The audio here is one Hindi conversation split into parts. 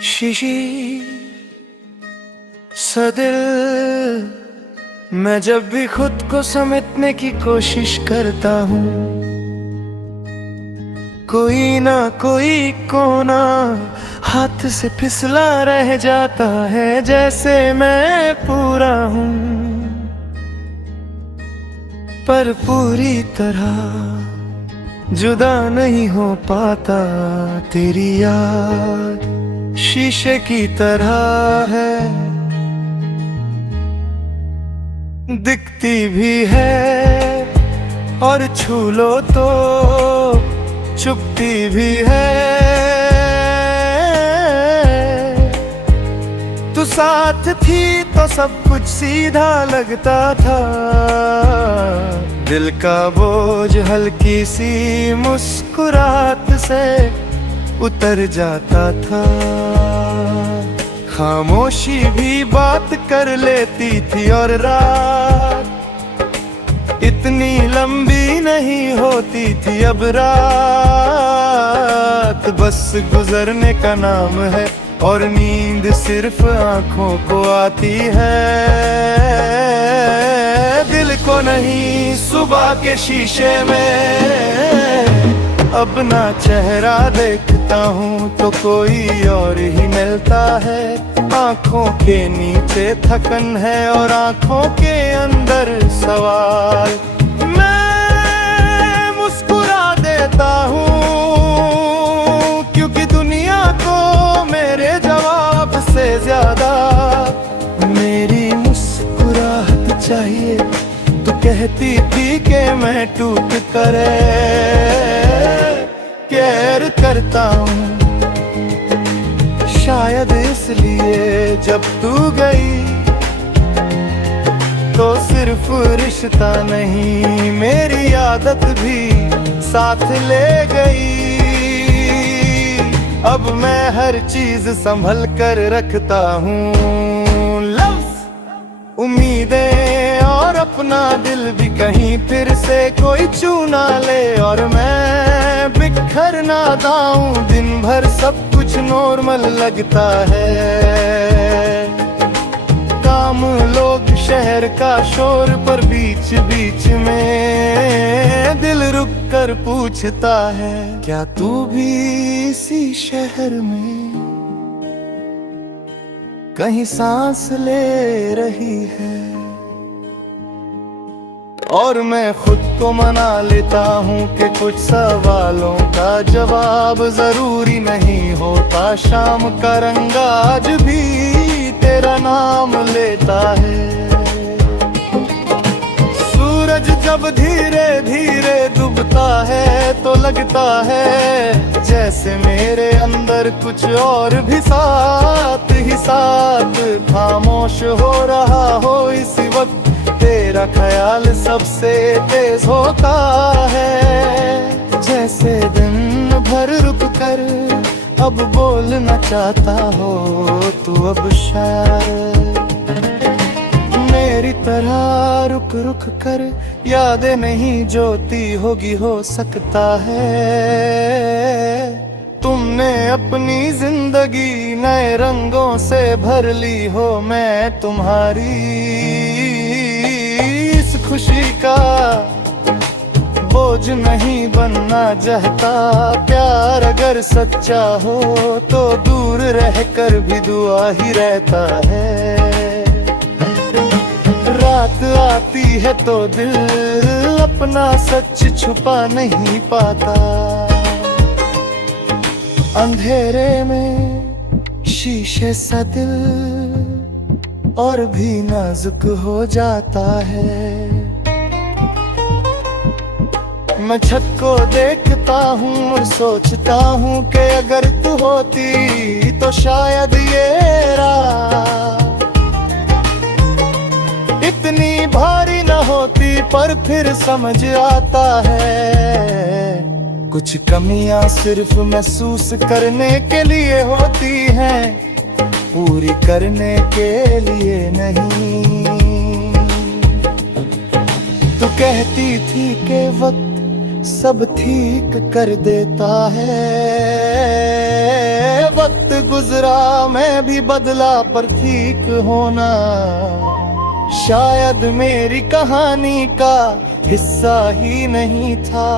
शीशी सा दिल, मैं जब भी खुद को समेटने की कोशिश करता हूँ, कोई ना कोई कोना हाथ से फिसला रह जाता है, जैसे मैं पूरा हूँ पर पूरी तरह जुदा नहीं हो पाता। तेरी याद शीशे की तरह है, दिखती भी है और छू लो तो चुपती भी है। तू साथ थी तो सब कुछ सीधा लगता था, दिल का बोझ हल्की सी मुस्कुराहट से उतर जाता था। खामोशी भी बात कर लेती थी और रात इतनी लंबी नहीं होती थी। अब रात बस गुजरने का नाम है और नींद सिर्फ आंखों को आती है, दिल को नहीं। सुबह के शीशे में अपना चेहरा देखता हूँ तो कोई और ही मिलता है। आंखों के नीचे थकन है और आंखों के अंदर सवाल। मैं मुस्कुरा देता हूँ क्योंकि दुनिया को मेरे जवाब से ज्यादा मेरी मुस्कुराहट चाहिए। तू कहती थी कि मैं टूट कर केयर करता हूँ, शायद इसलिए जब तू गई तो सिर्फ रिश्ता नहीं मेरी आदत भी साथ ले गई। अब मैं हर चीज संभल कर रखता हूँ, लफ्ज उम्मीदें और अपना दिल भी कहीं फिर से कोई चुना ले। और मैं बिखर ना जाऊं, दिन भर सब कुछ नॉर्मल लगता है। काम लोग शहर का शोर पर बीच बीच में दिल रुक कर पूछता है, क्या तू भी इसी शहर में कहीं सांस ले रही है। और मैं खुद को मना लेता हूँ कि कुछ सवालों का जवाब जरूरी नहीं होता। शाम का रंग आज भी तेरा नाम लेता है। सूरज जब धीरे धीरे डूबता है तो लगता है जैसे मेरे अंदर कुछ और भी साथ ही साथ खामोश हो रहा हो। इसी वक्त तेरा ख्याल सबसे तेज होता है, जैसे दिन भर रुक कर अब बोलना चाहता हो तू। अब शायद मेरी तरह रुक रुक कर यादें नहीं जोती होगी, हो सकता है तुमने अपनी जिंदगी नए रंगों से भर ली हो। मैं तुम्हारी इस खुशी का बोझ नहीं बनना चाहता। प्यार अगर सच्चा हो तो दूर रहकर भी दुआ ही रहता है। रात आती है तो दिल अपना सच छुपा नहीं पाता। अंधेरे में शीशे सा दिल और भी नाजुक हो जाता है। मैं छत को देखता हूँ और सोचता हूँ कि अगर तू होती तो शायद ये रात इतनी भारी न होती। पर फिर समझ आता है कुछ कमियां सिर्फ महसूस करने के लिए होती हैं, पूरी करने के लिए नहीं। तू कहती थी कि वक्त सब ठीक कर देता है, वक्त गुजरा मैं भी बदला, पर ठीक होना शायद मेरी कहानी का हिस्सा ही नहीं था।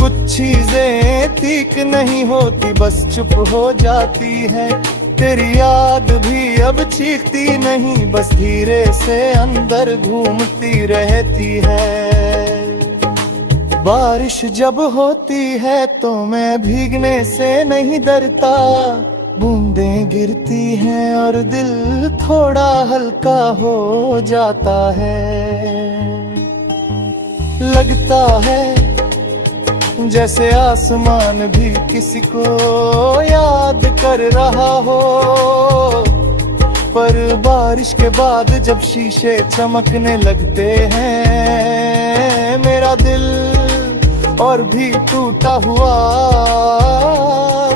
कुछ चीजें ठीक नहीं होती, बस चुप हो जाती है। तेरी याद भी अब चीखती नहीं, बस धीरे से अंदर घूमती रहती है। बारिश जब होती है तो मैं भीगने से नहीं डरता। बूंदें गिरती हैं और दिल थोड़ा हल्का हो जाता है। लगता है जैसे आसमान भी किसी को याद कर रहा हो। पर बारिश के बाद जब शीशे चमकने लगते हैं, मेरा दिल और भी टूटा हुआ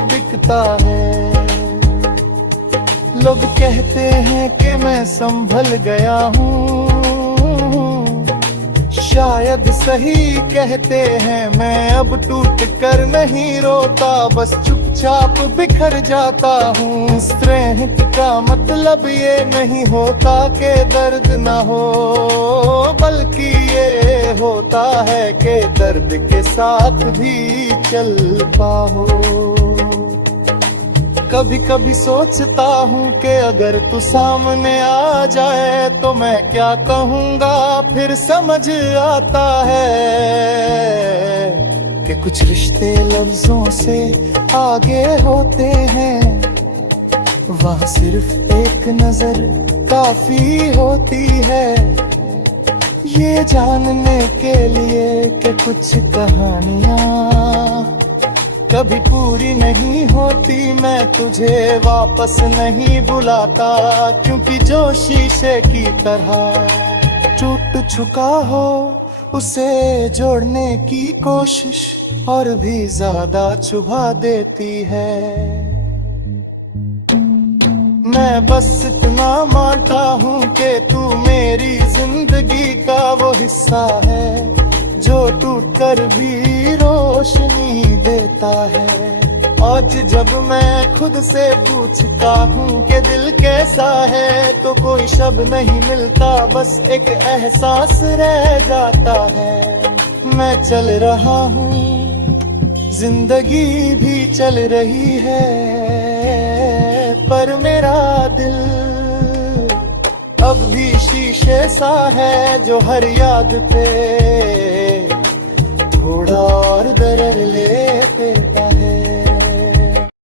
दिखता है। लोग कहते हैं कि मैं संभल गया हूँ, शायद सही कहते हैं। मैं अब टूट कर नहीं रोता, बस चुपचाप बिखर जाता हूँ। स्ट्रेंथ का मतलब ये नहीं होता कि दर्द ना हो, बल्कि ये होता है कि दर्द के साथ भी चल पाओ। कभी कभी सोचता हूँ कि अगर तू सामने आ जाए तो मैं क्या कहूँगा। फिर समझ आता है कि कुछ रिश्ते लफ्जों से आगे होते हैं। वहाँ सिर्फ एक नजर काफी होती है, ये जानने के लिए कि कुछ कहानियाँ कभी पूरी नहीं होती। मैं तुझे वापस नहीं बुलाता, क्योंकि जो शीशे की तरह टूट चुका हो उसे जोड़ने की कोशिश और भी ज्यादा चुभा देती है। मैं बस इतना मानता हूँ कि तू मेरी जिंदगी का वो हिस्सा है जो टूट कर भी रोशनी देता है। आज जब मैं खुद से पूछता हूँ कि दिल कैसा है, तो कोई शब्द नहीं मिलता, बस एक एहसास रह जाता है। मैं चल रहा हूँ, जिंदगी भी चल रही है, पर मेरा दिल अब भी शीशे सा है जो हर याद पे थोड़ा और दर्द लेते